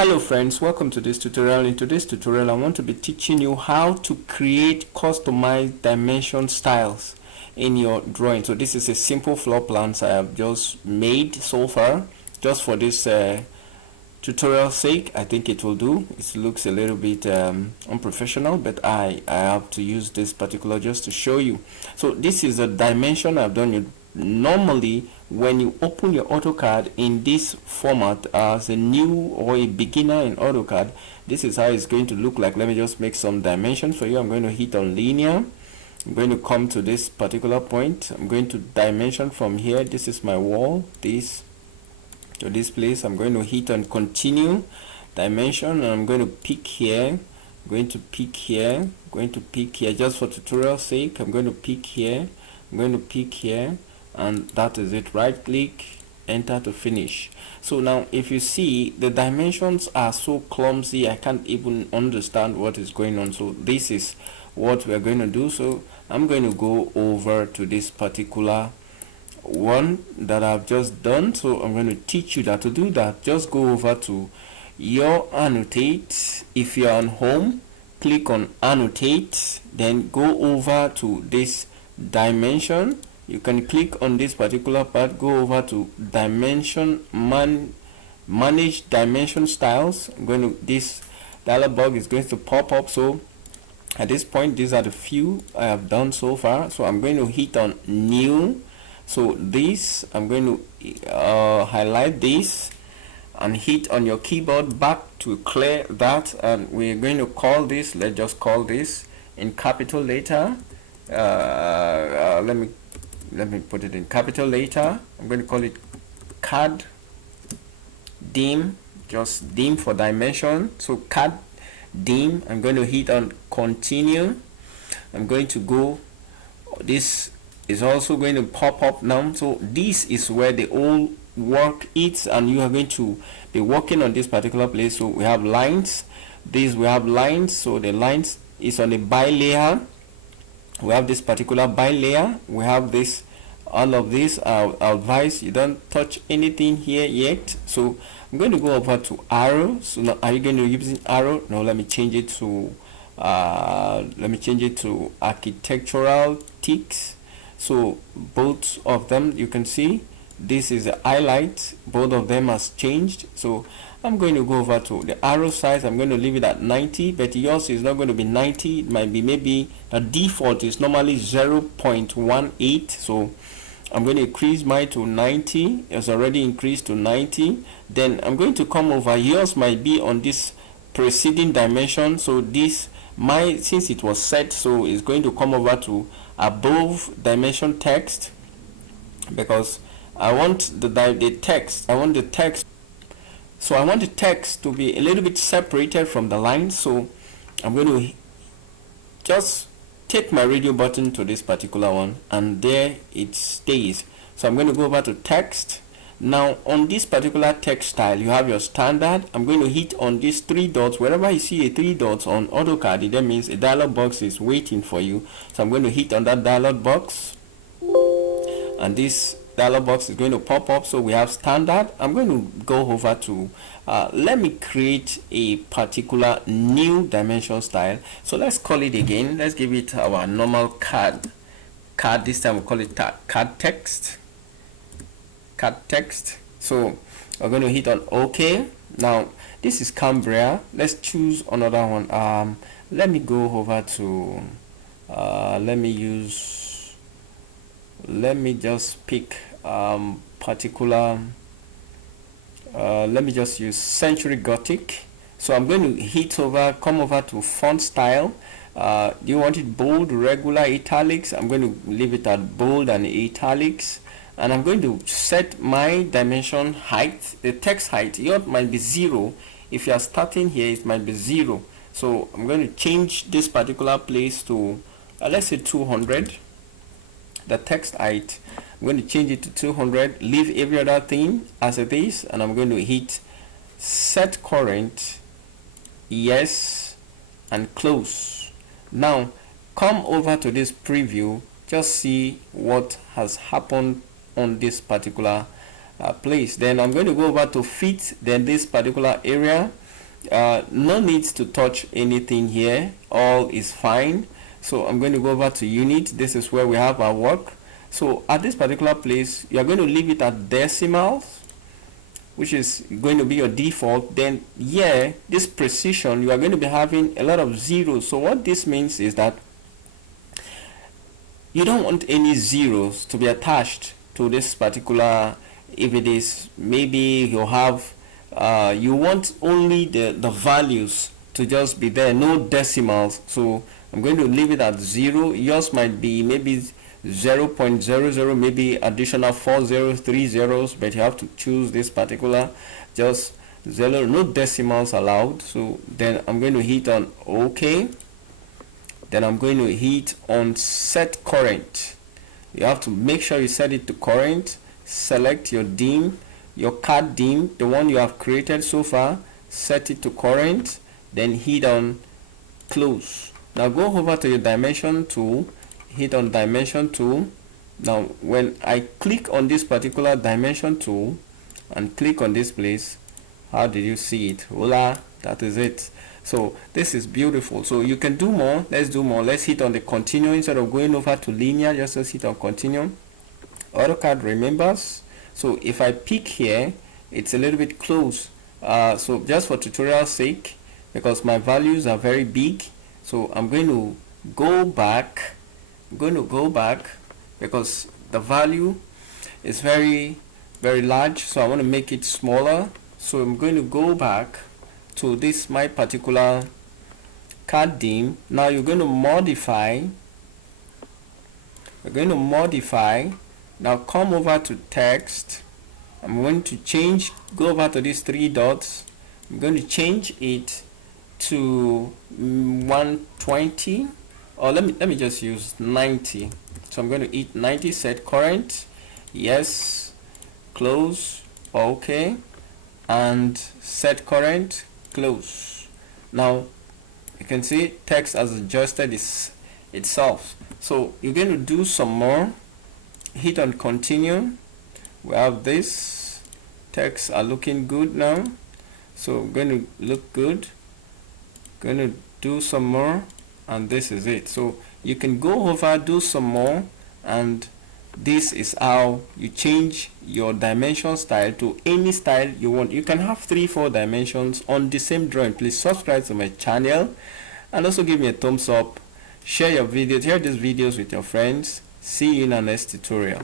Hello friends, welcome to this tutorial. In today's tutorial I want to be teaching you how to create customized dimension styles in your drawing. So this is a simple floor plans I have just made so far just for this tutorial sake. I think it will do. It looks a little bit unprofessional, but I have to use this particular just to show you. So this is a dimension I've done. Normally when you open your AutoCAD in this format as a new or a beginner in AutoCAD, this is how it's going to look like. Let me just make some dimensions for you. I'm going to hit on linear. I'm going to come to this particular point. I'm going to dimension from here. This is my wall, this to this place. I'm going to hit on continue dimension, and I'm going to pick here. I'm going to pick here. I'm going to pick here just for tutorial sake. I'm going to pick here. I'm going to pick here, and that is it. Right click, enter to finish. So now if you see, the dimensions are so clumsy I can't even understand what is going on. So this is what we're going to do. So I'm going to go over to this particular one that I've just done. So I'm going to teach you that to do that. Just go over to your annotate. If you're on home, click on annotate, then go over to this dimension. You can click on this particular part, go over to dimension, manage dimension styles. I'm going to, this dialog box is going to pop up. So at this point, these are the few I have done so far. So I'm going to hit on new. So this, I'm going to highlight this and hit on your keyboard back to clear that, and we're going to call this, let's just call this in capital letter. Let me put it in capital letter. I'm going to call it CAD dim, just dim for dimension. So CAD dim. I'm going to hit on continue. I'm going to go, this is also going to pop up now. So this is where the old work is, and you are going to be working on this particular place. So we have lines, this we have lines. So the lines is on a by layer. We have this particular by layer. We have this, all of this. I advise you don't touch anything here yet. So I'm going to go over to arrow. So now, are you going to use arrow? No, let me change it to architectural ticks. So both of them, you can see this is a highlight. Both of them has changed. So I'm going to go over to the arrow size. I'm going to leave it at 90, but yours is not going to be 90. It might be, maybe the default is normally 0.18. So I'm going to increase mine to 90. It's already increased to 90. Then I'm going to come over. Yours might be on this preceding dimension. So this, since it was set, so it's going to come over to above dimension text, because I want the text. I want the text. So I want the text to be a little bit separated from the line. So I'm going to just take my radio button to this particular one, and there it stays. So I'm going to go over to text. Now on this particular text style, you have your standard. I'm going to hit on these three dots. Wherever you see a three dots on AutoCAD, that means a dialog box is waiting for you. So I'm going to hit on that dialog box, and this dialog box is going to pop up. So we have standard. I'm going to go over to let me create a particular new dimension style. So let's call it again. Let's give it our normal CAD. This time we call it CAD text. CAD text. So we're going to hit on OK. Now this is Cambria. Let's choose another one. Let me go over to let me just pick particular, let me just use Century Gothic. So I'm going to hit over, come over to font style. Do you want it bold, regular, italics? I'm going to leave it at bold and italics, and I'm going to set my dimension height, the text height. Yours might be 0. If you are starting here, it might be 0. So I'm going to change this particular place to let's say 200. The text height, I'm going to change it to 200. Leave every other thing as it is, and I'm going to hit set current, yes, and close. Now come over to this preview. Just see what has happened on this particular place. Then I'm going to go over to fit, then this particular area. No need to touch anything here, all is fine. So I'm going to go over to unit. This is where we have our work. So at this particular place, you are going to leave it at decimals, which is going to be your default. Then here, this precision, you are going to be having a lot of zeros. So what this means is that you don't want any zeros to be attached to this particular. If it is, maybe you have you want only the values to just be there, no decimals. So I'm going to leave it at 0. Yours might be maybe 0.00, maybe additional 4030 zeros, but you have to choose this particular, just 0, no decimals allowed. So then I'm going to hit on OK. Then I'm going to hit on set current. You have to make sure you set it to current. Select your dim, your CAD dim, the one you have created so far, set it to current, then hit on close. Now go over to your dimension tool, hit on dimension tool. Now when I click on this particular dimension tool and click on this place, how did you see it? Voila, that is it. So this is beautiful. So you can do more. Let's do more. Let's hit on the continue instead of going over to linear. Just hit on continue. AutoCAD remembers. So if I pick here, it's a little bit close. So just for tutorial sake, because my values are very big, so I'm going to go back. I'm going to go back because the value is very large, so I want to make it smaller. So I'm going to go back to this my particular CAD dim. Now you're going to modify. We're going to modify. Now come over to text. I'm going to change, go over to these 3 dots. I'm going to change it to 120, or let me just use 90. So I'm going to hit 90, set current, yes, close, OK, and set current, close. Now you can see text has adjusted itself. So you're going to do some more. Hit on continue. We have this text are looking good now, so going to look good. Going to do some more, and this is it. So you can go over, do some more, and this is how you change your dimension style to any style you want. You can have 3-4 dimensions on the same drawing. Please subscribe to my channel and also give me a thumbs up. Share these videos with your friends. See you in our next tutorial.